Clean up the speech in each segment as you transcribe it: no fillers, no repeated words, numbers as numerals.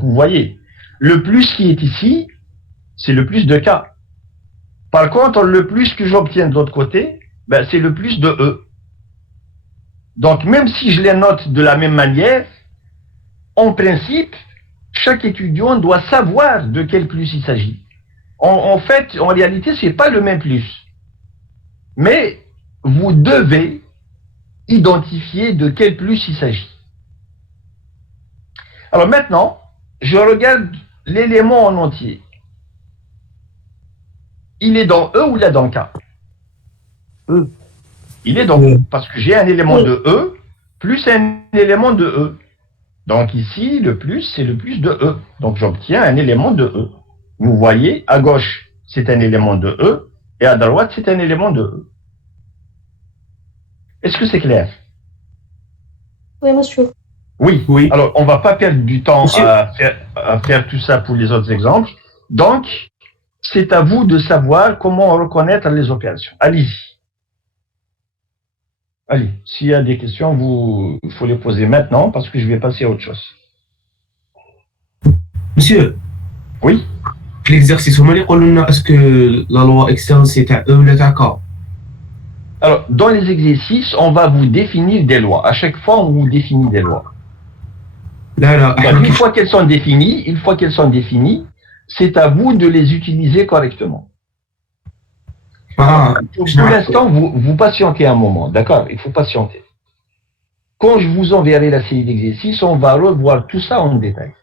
Vous voyez, le plus qui est ici, c'est le plus de K. Par contre, le plus que j'obtiens de l'autre côté, ben, c'est le plus de E. Donc, même si je les note de la même manière, en principe, chaque étudiant doit savoir de quel plus il s'agit. En fait, en réalité, ce n'est pas le même plus. Mais vous devez identifier de quel plus il s'agit. Alors maintenant, je regarde l'élément en entier. Il est dans E ou il est dans K? E. Il est dans E, parce que j'ai un élément de E plus un élément de E. Donc ici, le plus, c'est le plus de E. Donc j'obtiens un élément de E. Vous voyez, à gauche, c'est un élément de E, et à droite, c'est un élément de E. Est-ce que c'est clair? Oui, monsieur. Oui. Oui. Alors, on ne va pas perdre du temps Monsieur. à faire tout ça pour les autres exemples. Donc, c'est à vous de savoir comment reconnaître les opérations. Allez-y. Allez, s'il y a des questions, il faut les poser maintenant parce que je vais passer à autre chose. Monsieur. Oui. L'exercice, est-ce que la loi externe c'est à E ou à K? Alors, dans les exercices, on va vous définir des lois. À chaque fois, on vous définit des lois. Là, une fois qu'elles sont définies, c'est à vous de les utiliser correctement. Pour l'instant, vous patientez un moment, d'accord? Il faut patienter. Quand je vous enverrai la série d'exercices, on va revoir tout ça en détail.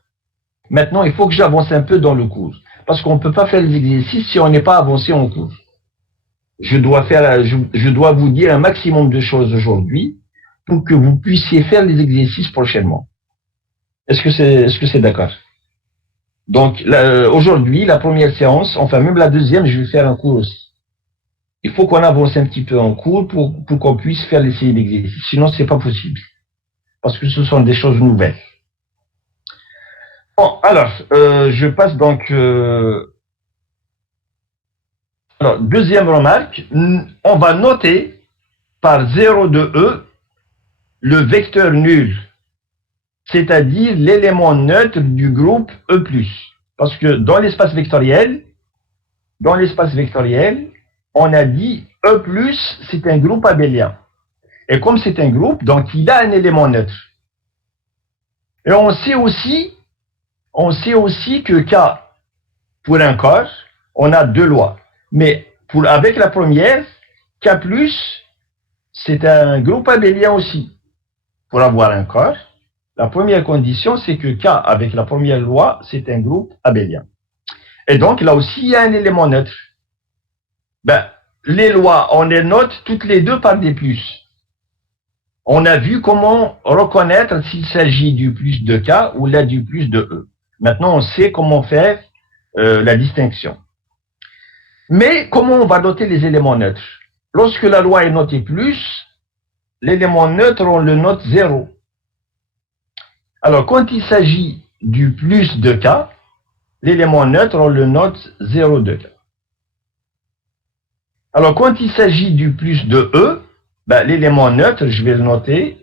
Maintenant, il faut que j'avance un peu dans le cours, parce qu'on ne peut pas faire les exercices si on n'est pas avancé en cours. Je dois vous dire un maximum de choses aujourd'hui pour que vous puissiez faire les exercices prochainement. Est-ce que c'est d'accord? Donc, aujourd'hui, la première séance, enfin même la deuxième, je vais faire un cours aussi. Il faut qu'on avance un petit peu en cours pour qu'on puisse faire les séries d'exercices. Sinon, c'est pas possible. Parce que ce sont des choses nouvelles. Bon, alors, je passe donc... Alors, deuxième remarque, on va noter par 0 de E le vecteur nul, c'est-à-dire l'élément neutre du groupe E+. Parce que dans l'espace vectoriel, on a dit E+, c'est un groupe abélien. Et comme c'est un groupe, donc il a un élément neutre. Et on sait aussi que K, pour un corps, on a deux lois. Mais avec la première, K+, c'est un groupe abélien aussi. Pour avoir un corps, la première condition, c'est que K, avec la première loi, c'est un groupe abélien. Et donc, là aussi, il y a un élément neutre. Ben, les lois, on les note toutes les deux par des plus. On a vu comment reconnaître s'il s'agit du plus de K ou là du plus de E. Maintenant, on sait comment faire la distinction. Mais comment on va noter les éléments neutres? Lorsque la loi est notée plus, l'élément neutre, on le note 0. Alors, quand il s'agit du plus de K, l'élément neutre, on le note 0 de K. Alors, quand il s'agit du plus de E, ben, l'élément neutre, je vais le noter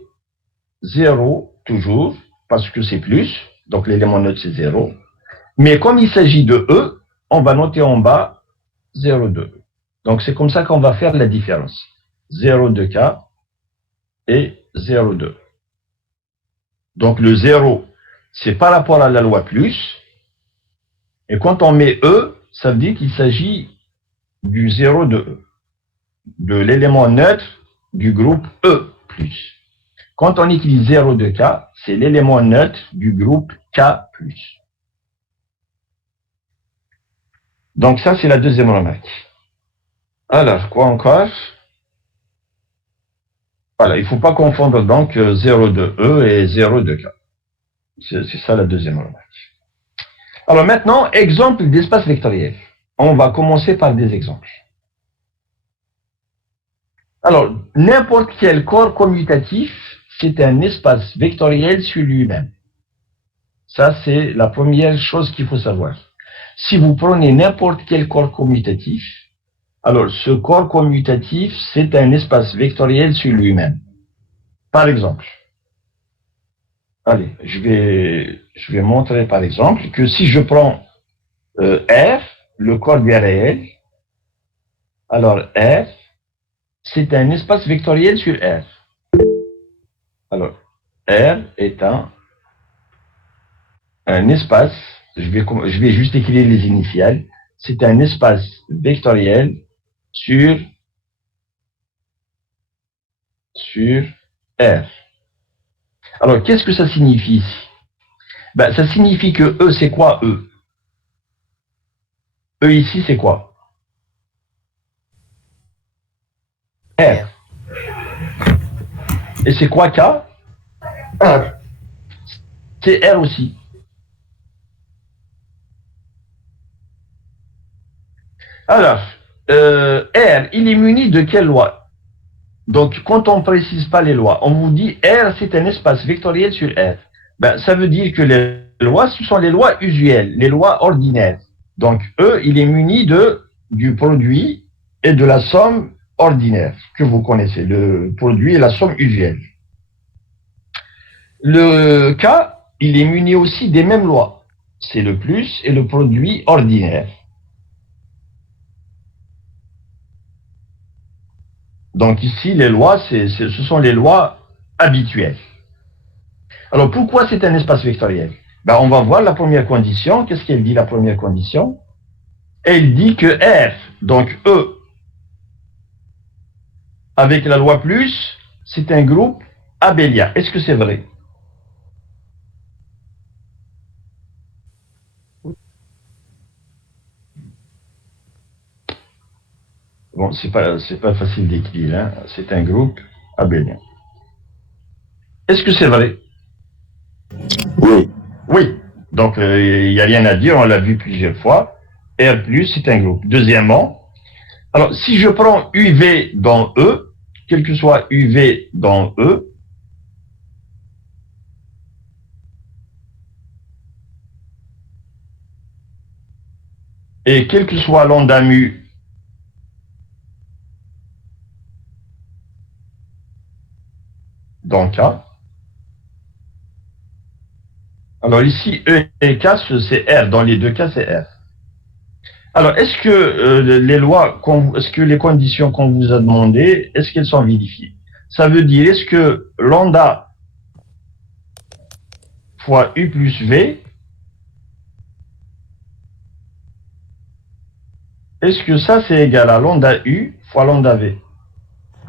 0 toujours, parce que c'est plus, donc l'élément neutre c'est 0. Mais comme il s'agit de E, on va noter en bas 0 de E. Donc c'est comme ça qu'on va faire la différence. 0 de K et 0 de E. Donc le 0, c'est par rapport à la loi plus. Et quand on met E, ça veut dire qu'il s'agit du 0 de E, de l'élément neutre du groupe E+. Quand on écrit 0 de K, c'est l'élément neutre du groupe K+. Donc ça, c'est la deuxième remarque. Alors, quoi encore? Voilà, il ne faut pas confondre donc 0 de E et 0 de K. C'est ça la deuxième remarque. Alors maintenant, exemple d'espace vectoriel. On va commencer par des exemples. Alors, n'importe quel corps commutatif, c'est un espace vectoriel sur lui-même. Ça, c'est la première chose qu'il faut savoir. Si vous prenez n'importe quel corps commutatif, alors ce corps commutatif, c'est un espace vectoriel sur lui-même. Par exemple, Allez, je vais montrer par exemple que si je prends R, le corps bien réel, alors R, c'est un espace vectoriel sur R. Alors, R est un espace, je vais juste écrire les initiales, c'est un espace vectoriel sur R. Alors, qu'est-ce que ça signifie ici? Ben, ça signifie que E, c'est quoi E? E ici, c'est quoi? R. Et c'est quoi K? R. C'est R aussi. Alors, R, il est muni de quelle loi? Donc, quand on ne précise pas les lois, on vous dit R, c'est un espace vectoriel sur R. Ben, ça veut dire que les lois, ce sont les lois usuelles, les lois ordinaires. Donc, E, il est muni du produit et de la somme ordinaire que vous connaissez, le produit et la somme usuelle. Le K, il est muni aussi des mêmes lois. C'est le plus et le produit ordinaire. Donc ici, les lois, ce sont les lois habituelles. Alors pourquoi c'est un espace vectoriel? Ben, on va voir la première condition. Qu'est-ce qu'elle dit, la première condition? Elle dit que R, donc E, avec la loi plus, c'est un groupe abélien. Est-ce que c'est vrai? Bon, c'est pas facile d'écrire, hein? C'est un groupe abélien. Est-ce que c'est vrai? Oui. Oui. Donc, il n'y a rien à dire, on l'a vu plusieurs fois. R+, c'est un groupe. Deuxièmement, alors, si je prends UV dans E, quel que soit UV dans E, et quel que soit lambda mu dans K, alors ici, E et K, c'est R. Dans les deux cas, c'est R. Alors, est-ce que est-ce que les conditions qu'on vous a demandées, est-ce qu'elles sont vérifiées? Ça veut dire, est-ce que lambda fois U plus V, est-ce que ça, c'est égal à lambda U fois lambda V?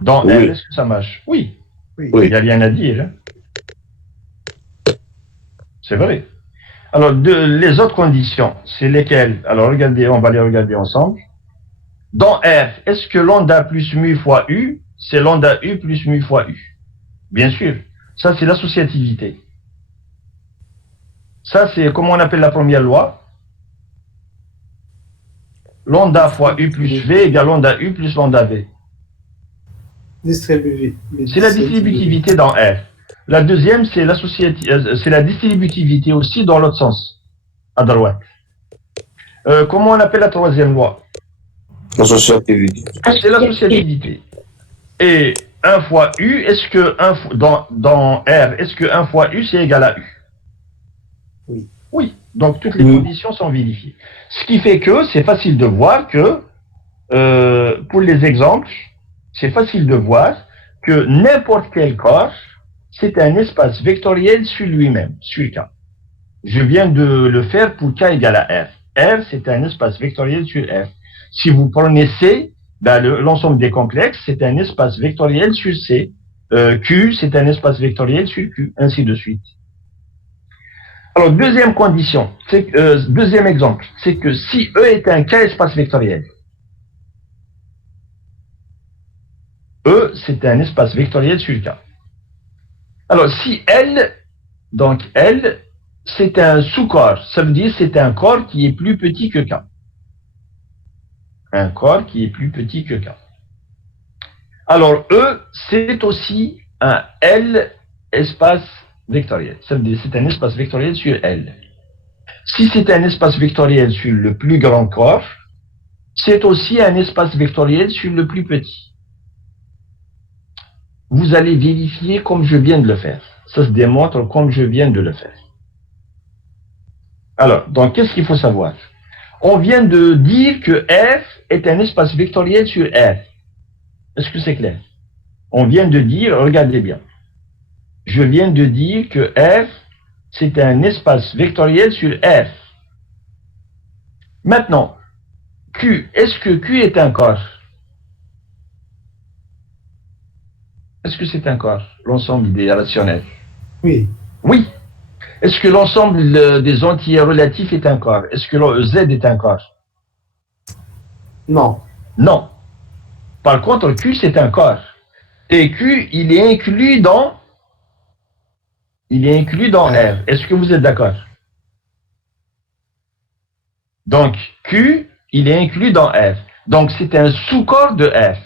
Dans Oui. R, est-ce que ça marche? Oui. Oui. Il n'y a rien à dire. Hein? C'est vrai. Alors, les autres conditions, c'est lesquelles? Alors, regardez, on va les regarder ensemble. Dans R, est-ce que lambda plus mu fois U, c'est lambda U plus mu fois U? Bien sûr. Ça, c'est l'associativité. Ça, c'est, comment on appelle la première loi? Lambda fois U plus V égale lambda U plus lambda V. C'est la distributivité dans R. La deuxième, c'est la distributivité aussi dans l'autre sens, à droite. Comment on appelle la troisième loi? L'associativité. C'est l'associativité. Et 1 fois U, est-ce que dans R, est-ce que 1 fois U, c'est égal à U? Oui. Oui. Donc toutes les conditions sont vérifiées. Ce qui fait que c'est facile de voir que, pour les exemples, c'est facile de voir que n'importe quel corps, c'est un espace vectoriel sur lui-même, sur K. Je viens de le faire pour K égale à R. R, c'est un espace vectoriel sur R. Si vous prenez C, ben l'ensemble des complexes, c'est un espace vectoriel sur C. Q, c'est un espace vectoriel sur Q, ainsi de suite. Alors, deuxième condition, deuxième exemple, c'est que si E est un K espace vectoriel, E, c'est un espace vectoriel sur K. Alors, si L, donc L, c'est un sous-corps, ça veut dire c'est un corps qui est plus petit que K. Un corps qui est plus petit que K. Alors, E, c'est aussi un L espace vectoriel. Ça veut dire c'est un espace vectoriel sur L. Si c'est un espace vectoriel sur le plus grand corps, c'est aussi un espace vectoriel sur le plus petit. Vous allez vérifier comme je viens de le faire. Ça se démontre comme je viens de le faire. Alors, donc, qu'est-ce qu'il faut savoir? On vient de dire que F est un espace vectoriel sur R. Est-ce que c'est clair? On vient de dire, regardez bien. Je viens de dire que F, c'est un espace vectoriel sur R. Maintenant, Q, est-ce que Q est un corps? Est-ce que c'est un corps, l'ensemble des rationnels? Oui. Oui. Est-ce que l'ensemble des entiers relatifs est un corps? Est-ce que le Z est un corps? Non. Non. Par contre, Q, c'est un corps. Et Q, il est inclus dans R. Est-ce que vous êtes d'accord? Donc, Q, il est inclus dans R. Donc, c'est un sous-corps de R.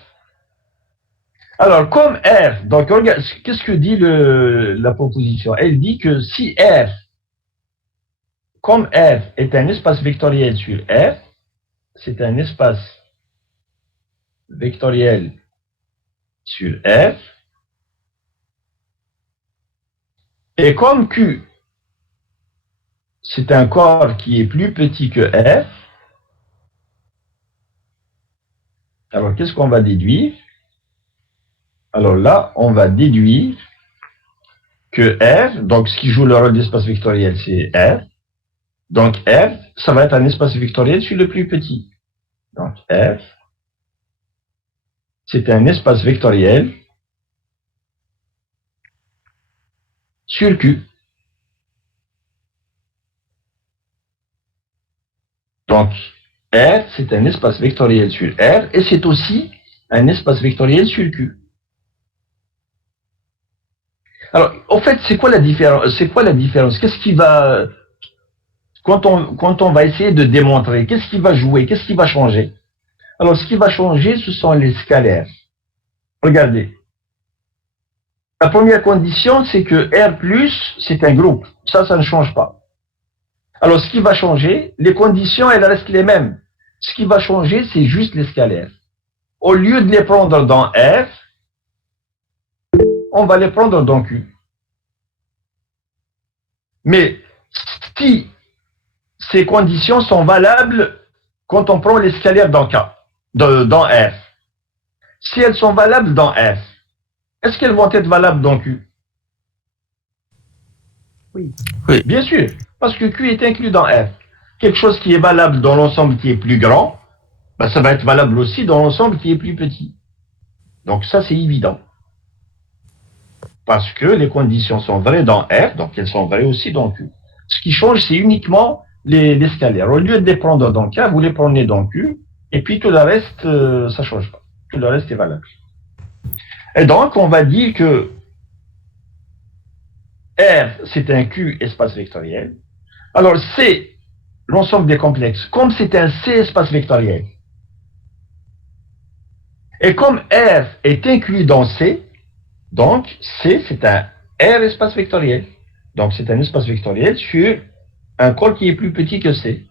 Alors, comme R, donc, regarde, qu'est-ce que dit la proposition? Elle dit que si R, comme R est un espace vectoriel sur R, c'est un espace vectoriel sur R, et comme Q, c'est un corps qui est plus petit que R, alors qu'est-ce qu'on va déduire? Alors là, on va déduire que R, donc ce qui joue le rôle d'espace vectoriel, c'est R. Donc R, ça va être un espace vectoriel sur le plus petit. Donc R, c'est un espace vectoriel sur Q. Donc R, c'est un espace vectoriel sur R et c'est aussi un espace vectoriel sur Q. Alors, au fait, c'est quoi la différence? Qu'est-ce qui va, quand on va essayer de démontrer, qu'est-ce qui va jouer? Qu'est-ce qui va changer? Alors, ce qui va changer, ce sont les scalaires. Regardez. La première condition, c'est que R+, c'est un groupe. Ça ne change pas. Alors, ce qui va changer, les conditions, elles restent les mêmes. Ce qui va changer, c'est juste les scalaires. Au lieu de les prendre dans R, on va les prendre dans Q. Mais si ces conditions sont valables quand on prend les scalaires dans R, si elles sont valables dans R, est-ce qu'elles vont être valables dans Q? Oui. Oui. Bien sûr, parce que Q est inclus dans R. Quelque chose qui est valable dans l'ensemble qui est plus grand, ben ça va être valable aussi dans l'ensemble qui est plus petit. Donc ça, c'est évident. Parce que les conditions sont vraies dans R, donc elles sont vraies aussi dans Q. Ce qui change, c'est uniquement les scalaires. Au lieu de les prendre dans K, vous les prenez dans Q, et puis tout le reste, ça ne change pas. Tout le reste est valable. Et donc, on va dire que R, c'est un Q espace vectoriel. Alors, C, l'ensemble des complexes, comme c'est un C espace vectoriel, et comme R est inclus dans C, donc C, c'est un R espace vectoriel. Donc, c'est un espace vectoriel sur un corps qui est plus petit que C.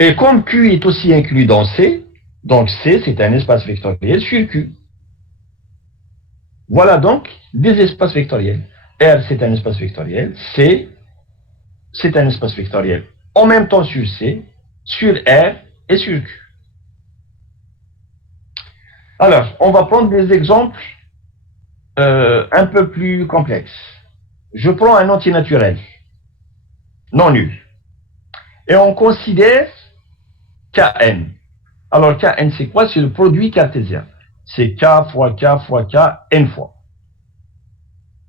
Et comme Q est aussi inclus dans C, donc C, c'est un espace vectoriel sur Q. Voilà donc des espaces vectoriels. R, c'est un espace vectoriel. C, c'est un espace vectoriel. En même temps sur C, sur R et sur Q. Alors, on va prendre des exemples un peu plus complexes. Je prends un entier naturel, non nul. Et on considère Kn. Alors, Kn, c'est quoi? C'est le produit cartésien. C'est K fois K fois K, n fois.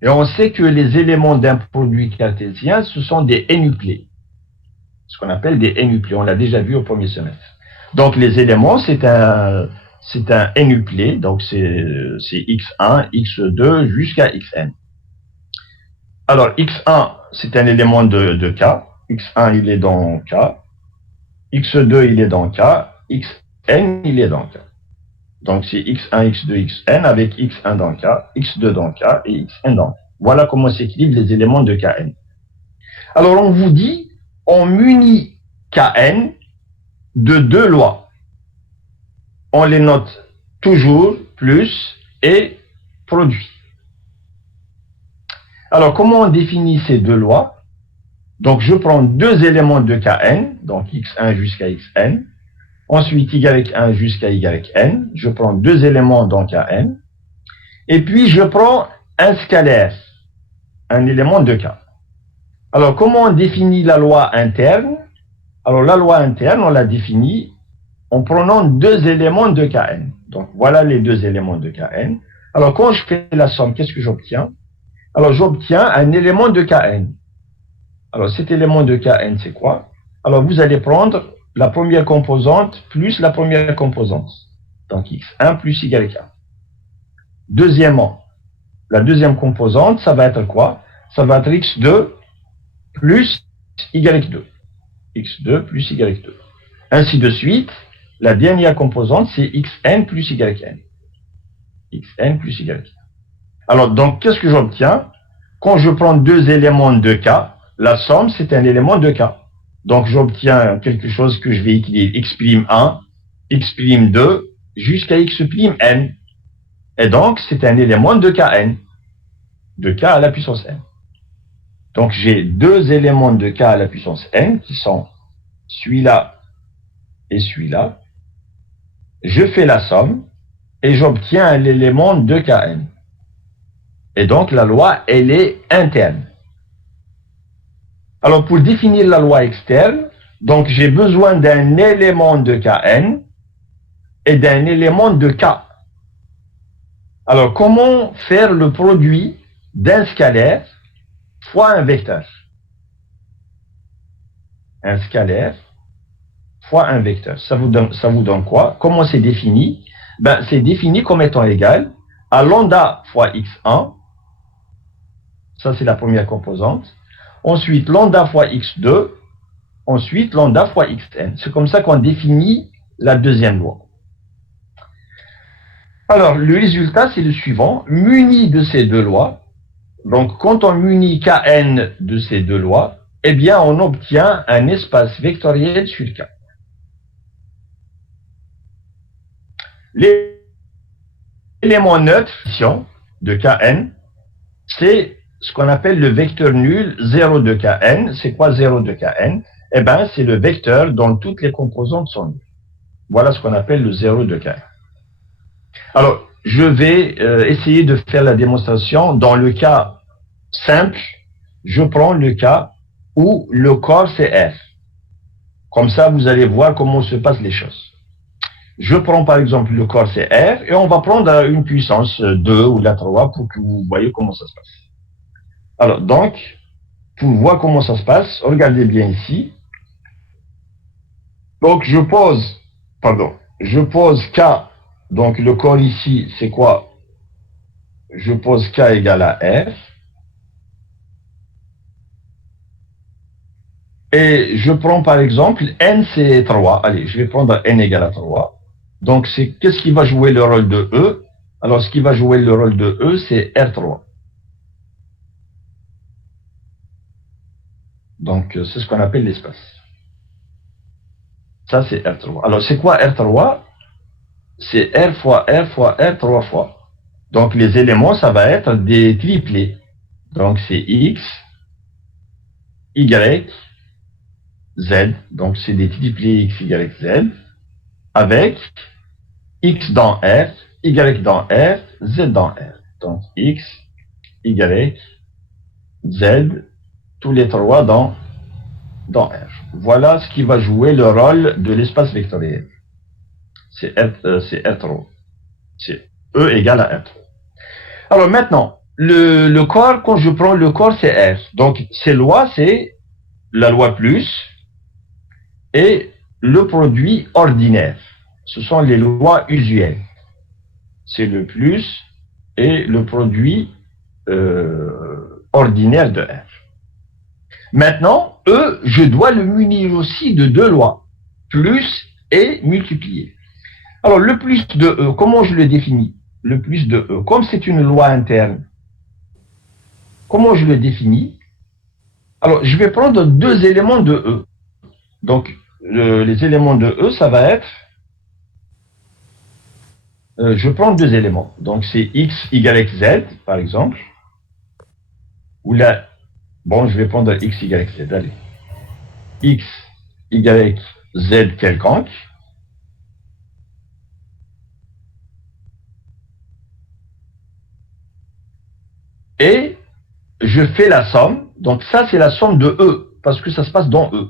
Et on sait que les éléments d'un produit cartésien, ce sont des n-uplés. Ce qu'on appelle des n-uplés. On l'a déjà vu au premier semestre. Donc, les éléments, c'est un n-uplé. Donc, c'est x1, x2 jusqu'à xn. Alors, x1, c'est un élément de K. x1, il est dans K. x2, il est dans K. xn, il est dans K. Donc, c'est x1, x2, xn avec x1 dans K, x2 dans K et xn dans K. Voilà comment s'équilibrent les éléments de Kn. Alors, on vous dit, on munit Kn de deux lois. On les note toujours plus et produit. Alors, comment on définit ces deux lois? Donc, je prends deux éléments de Kn, donc x1 jusqu'à xn. Ensuite, y1 jusqu'à yn. Je prends deux éléments dans Kn. Et puis, je prends un scalaire, un élément de K. Alors, comment on définit la loi interne? Alors, la loi interne, on la définit en prenant deux éléments de Kn. Donc, voilà les deux éléments de Kn. Alors, quand je fais la somme, qu'est-ce que j'obtiens? Alors, j'obtiens un élément de Kn. Alors, cet élément de Kn, c'est quoi? Alors, vous allez prendre la première composante plus la première composante. Donc, x1 plus y1. Deuxièmement, la deuxième composante, ça va être quoi? Ça va être x2 plus y2. x2 plus y2. Ainsi de suite, la dernière composante, c'est xn plus yn. xn plus yn. Alors, donc, qu'est-ce que j'obtiens? Quand je prends deux éléments de K, la somme, c'est un élément de K. Donc, j'obtiens quelque chose que je vais écrire x'1, x'2, jusqu'à x''n. Et donc, c'est un élément de Kn, de K à la puissance n. Donc, j'ai deux éléments de K à la puissance n, qui sont celui-là et celui-là. Je fais la somme, et j'obtiens un élément de Kn. Et donc, la loi, elle est interne. Alors, pour définir la loi externe, donc j'ai besoin d'un élément de Kn et d'un élément de K. Alors, comment faire le produit d'un scalaire fois un vecteur? Un scalaire fois un vecteur. Ça vous donne quoi? Comment c'est défini? Ben, c'est défini comme étant égal à lambda fois x1. Ça, c'est la première composante. Ensuite, lambda fois x2. Ensuite, lambda fois xn. C'est comme ça qu'on définit la deuxième loi. Alors, le résultat, c'est le suivant. Muni de ces deux lois, donc quand on munit Kn de ces deux lois, eh bien, on obtient un espace vectoriel sur K. L'élément neutre de Kn, c'est ce qu'on appelle le vecteur nul 0 de Kn. C'est quoi 0 de Kn? Eh bien, c'est le vecteur dont toutes les composantes sont nulles. Voilà ce qu'on appelle le 0 de Kn. Alors, je vais essayer de faire la démonstration. Dans le cas simple, je prends le cas où le corps c'est R. Comme ça, vous allez voir comment se passent les choses. Je prends par exemple le corps c'est R et on va prendre une puissance 2 ou la 3 pour que vous voyez comment ça se passe. Alors, donc, pour voir comment ça se passe, regardez bien ici. Donc, je pose K, donc le corps ici, c'est quoi? Je pose K égale à R. Et je prends par exemple N, c'est 3. Allez, je vais prendre N égale à 3. Donc, qu'est-ce qui va jouer le rôle de E? Alors, ce qui va jouer le rôle de E, c'est R3. Donc, c'est ce qu'on appelle l'espace. Ça, c'est R3. Alors, c'est quoi R3? C'est R fois R fois R 3 fois. Donc, les éléments, ça va être des triplés. Donc, c'est X, Y, Z. Donc, c'est des triplés X, Y, Z. Avec X dans R, Y dans R, Z dans R. Donc, X, Y, Z, tous les trois dans R. Voilà ce qui va jouer le rôle de l'espace vectoriel. C'est R3. C'est E égale à R3. Alors maintenant, le corps, quand je prends le corps, c'est R. Donc, ces lois, c'est la loi plus et le produit ordinaire. Ce sont les lois usuelles. C'est le plus et le produit ordinaire de R. Maintenant, E, je dois le munir aussi de deux lois, plus et multiplier. Alors, le plus de E, comment je le définis? Le plus de E, comme c'est une loi interne, comment je le définis? Alors, je vais prendre deux éléments de E. Donc, les éléments de E, ça va être... je prends deux éléments. Donc, c'est X, Y, Z, par exemple. ou là, bon, je vais prendre x, y, z, allez. X, y, z quelconque. Et je fais la somme, donc ça c'est la somme de E, parce que ça se passe dans E,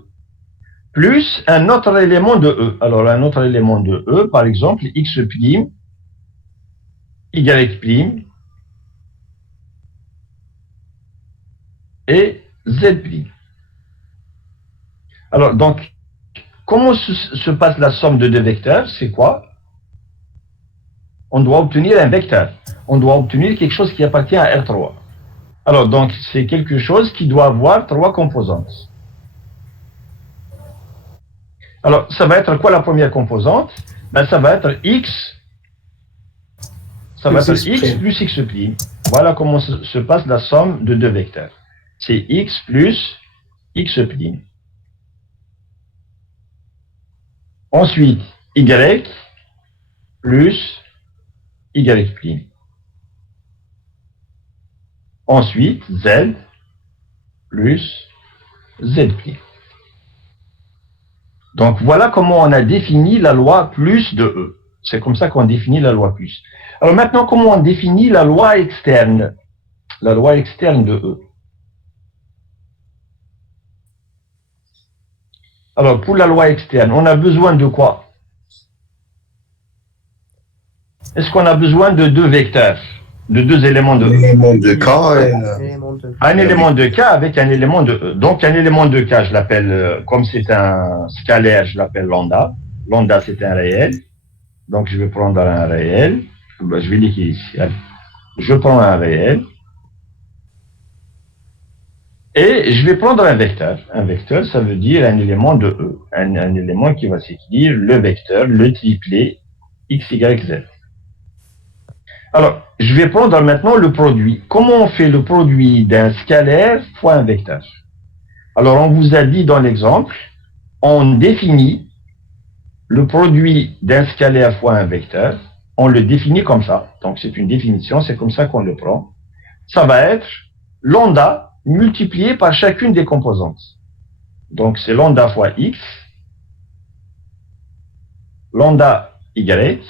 plus un autre élément de E. Alors un autre élément de E, par exemple, x', y', et z'. Alors donc, comment se passe la somme de deux vecteurs? C'est quoi? On doit obtenir un vecteur. On doit obtenir quelque chose qui appartient à R3. Alors, donc, c'est quelque chose qui doit avoir trois composantes. Alors, ça va être quoi la première composante? Ben, ça va être x. Ça va être x plus x'. Voilà comment se passe la somme de deux vecteurs. C'est x plus x'. Ensuite, y plus y'. Ensuite, z plus z'. Donc, voilà comment on a défini la loi plus de E. C'est comme ça qu'on définit la loi plus. Alors maintenant, comment on définit la loi externe? La loi externe de E. Alors, pour la loi externe, on a besoin de quoi? Est-ce qu'on a besoin de deux vecteurs? De deux éléments de E? Élément de K et Un élément de K avec un élément de E. Donc, un élément de K, je l'appelle, comme c'est un scalaire, je l'appelle lambda. Lambda, c'est un réel. Donc, je vais prendre un réel. Je vais l'écrire ici. Allez. Je prends un réel. Et je vais prendre un vecteur. Un vecteur, ça veut dire un élément de E. Un élément qui va s'écrire le vecteur, le triplet x, y, z. Alors, je vais prendre maintenant le produit. Comment on fait le produit d'un scalaire fois un vecteur? Alors, on vous a dit dans l'exemple, on définit le produit d'un scalaire fois un vecteur. On le définit comme ça. Donc, c'est une définition, c'est comme ça qu'on le prend. Ça va être lambda multiplié par chacune des composantes. Donc, c'est lambda fois x, lambda y,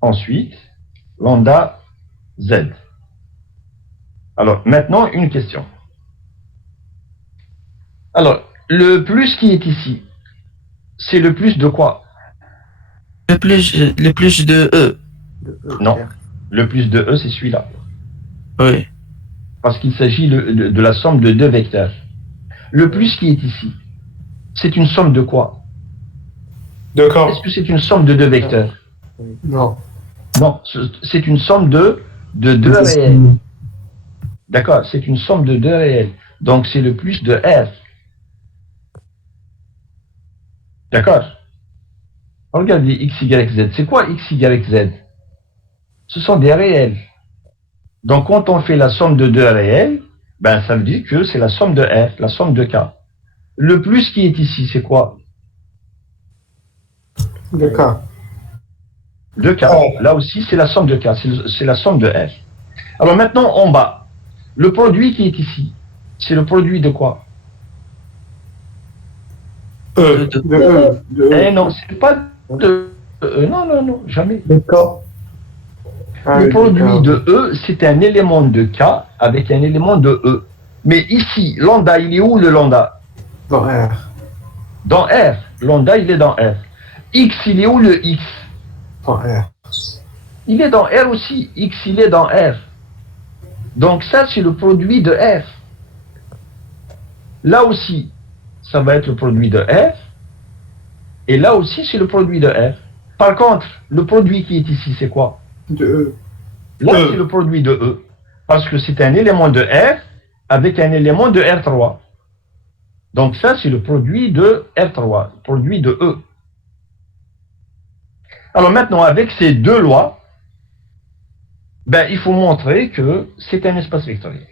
ensuite, lambda z. Alors, maintenant, une question. Alors, le plus qui est ici, c'est le plus de quoi? Le plus de E. Non, le plus de E, c'est celui-là. Oui. Parce qu'il s'agit de la somme de deux vecteurs. Le plus qui est ici, c'est une somme de quoi? D'accord. Est-ce que c'est une somme de deux vecteurs? Non. Non, c'est une somme de deux réels. D'accord, c'est une somme de deux réels. Donc, c'est le plus de R. D'accord? Regardez x, y, z. C'est quoi x, y, z? Ce sont des réels. Donc, quand on fait la somme de deux réels, ben, ça veut dire que c'est la somme de R, la somme de K. Le plus qui est ici, c'est quoi? De K. De K. Là aussi, c'est la somme de K, c'est la somme de R. Alors maintenant, en bas, le produit qui est ici, c'est le produit de quoi? De E. De E. Eh non, c'est pas de E. Non, jamais. De K. Le produit de E, c'est un élément de K avec un élément de E. Mais ici, lambda, il est où le lambda? Dans R. Dans R. Lambda, il est dans R. X, il est où le X? Dans R. Il est dans R aussi. X, il est dans R. Donc ça, c'est le produit de R. Là aussi, ça va être le produit de R. Et là aussi, c'est le produit de R. Par contre, le produit qui est ici, c'est quoi? De E. Là, c'est le produit de E. Parce que c'est un élément de R avec un élément de R3. Donc ça, c'est le produit de R3, le produit de E. Alors maintenant, avec ces deux lois, ben, il faut montrer que c'est un espace vectoriel.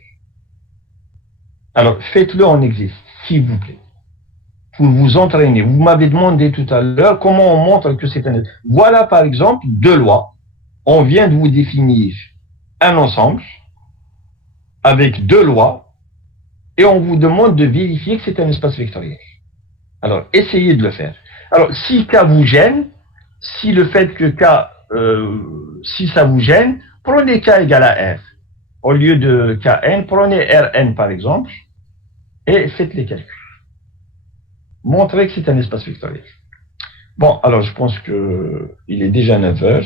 Alors, faites-le en exercice, s'il vous plaît. Pour vous entraîner. Vous m'avez demandé tout à l'heure comment on montre que c'est un espace. Voilà, par exemple, deux lois. On vient de vous définir un ensemble avec deux lois et on vous demande de vérifier que c'est un espace vectoriel. Alors, essayez de le faire. Alors, si K vous gêne, si le fait que K, si ça vous gêne, prenez K égale à R. Au lieu de Kn, prenez Rn par exemple et faites les calculs. Montrez que c'est un espace vectoriel. Bon, alors je pense que il est déjà 9 heures.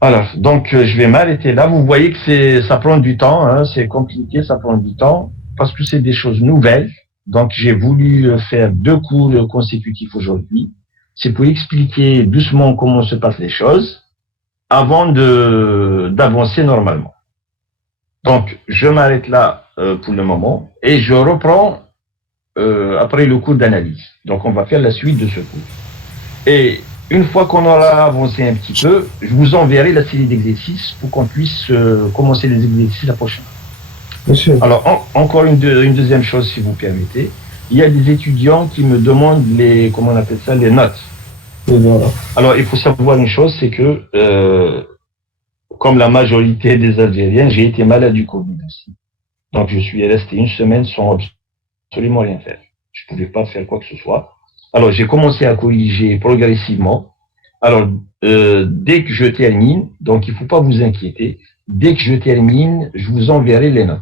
Alors, donc je vais m'arrêter là. Vous voyez que ça prend du temps, hein, c'est compliqué, ça prend du temps, parce que c'est des choses nouvelles. Donc j'ai voulu faire 2 cours consécutifs aujourd'hui. C'est pour expliquer doucement comment se passent les choses avant d'avancer normalement. Donc je m'arrête là pour le moment et je reprends après le cours d'analyse. Donc on va faire la suite de ce cours. Et une fois qu'on aura avancé un petit peu, je vous enverrai la série d'exercices pour qu'on puisse commencer les exercices la prochaine. Monsieur. Alors encore une deuxième chose si vous permettez. Il y a des étudiants qui me demandent les, comment on appelle ça, les notes. Et voilà. Alors il faut savoir une chose, c'est que comme la majorité des Algériens, j'ai été malade du Covid aussi. Donc je suis resté une semaine sans absolument rien faire. Je ne pouvais pas faire quoi que ce soit. Alors j'ai commencé à corriger progressivement. Alors dès que je termine, donc il ne faut pas vous inquiéter, dès que je termine, je vous enverrai les notes.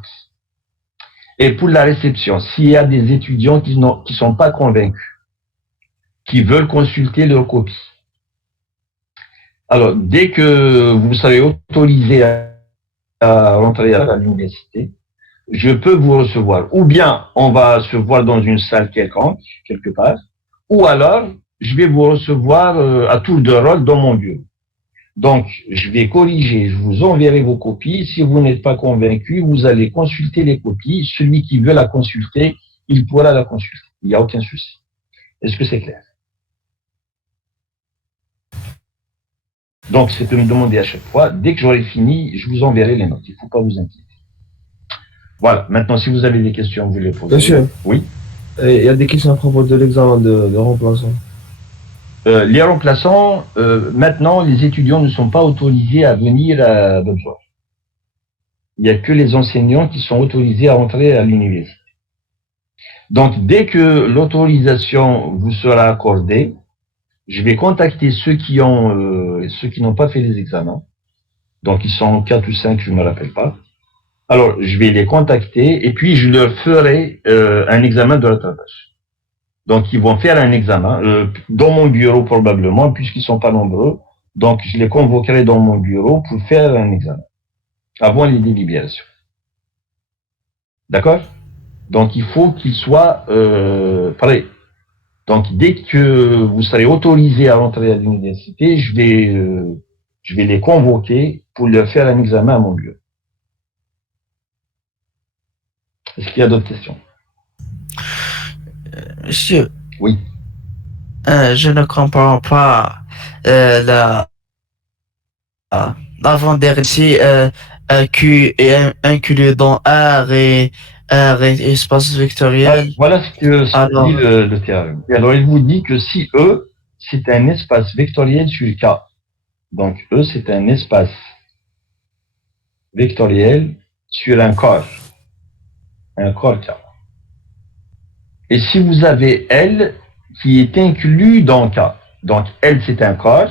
Et pour la réception, s'il y a des étudiants qui ne sont pas convaincus, qui veulent consulter leur copie, alors dès que vous serez autorisé à rentrer à l'université, je peux vous recevoir. Ou bien on va se voir dans une salle quelconque, quelque part, ou alors je vais vous recevoir à tour de rôle dans mon bureau. Donc, je vais corriger, je vous enverrai vos copies. Si vous n'êtes pas convaincu, vous allez consulter les copies. Celui qui veut la consulter, il pourra la consulter. Il n'y a aucun souci. Est-ce que c'est clair? Donc, c'est de me demander à chaque fois. Dès que j'aurai fini, je vous enverrai les notes. Il ne faut pas vous inquiéter. Voilà. Maintenant, si vous avez des questions, vous les posez. Monsieur. Oui. Il y a des questions à propos de l'examen de remplaçant. Les remplaçants, maintenant, les étudiants ne sont pas autorisés à venir à Besançon. Il n'y a que les enseignants qui sont autorisés à entrer à l'université. Donc, dès que l'autorisation vous sera accordée, je vais contacter ceux qui n'ont pas fait les examens. Donc, ils sont 4 ou 5, je ne me rappelle pas. Alors, je vais les contacter et puis je leur ferai un examen de rattrapage. Donc, ils vont faire un examen dans mon bureau probablement, puisqu'ils ne sont pas nombreux. Donc, je les convoquerai dans mon bureau pour faire un examen avant les délibérations. D'accord? Donc, il faut qu'ils soient prêts. Donc, dès que vous serez autorisé à rentrer à l'université, je vais les convoquer pour leur faire un examen à mon bureau. Est-ce qu'il y a d'autres questions? Monsieur. Oui. Je ne comprends pas l'avant-dernier Q est inclus dans R et espace vectoriel. Voilà ce que dit le théorème. Et alors, il vous dit que si E, c'est un espace vectoriel sur K, donc E, c'est un espace vectoriel sur un corps K. Et si vous avez L qui est inclus dans K, donc L c'est un corps,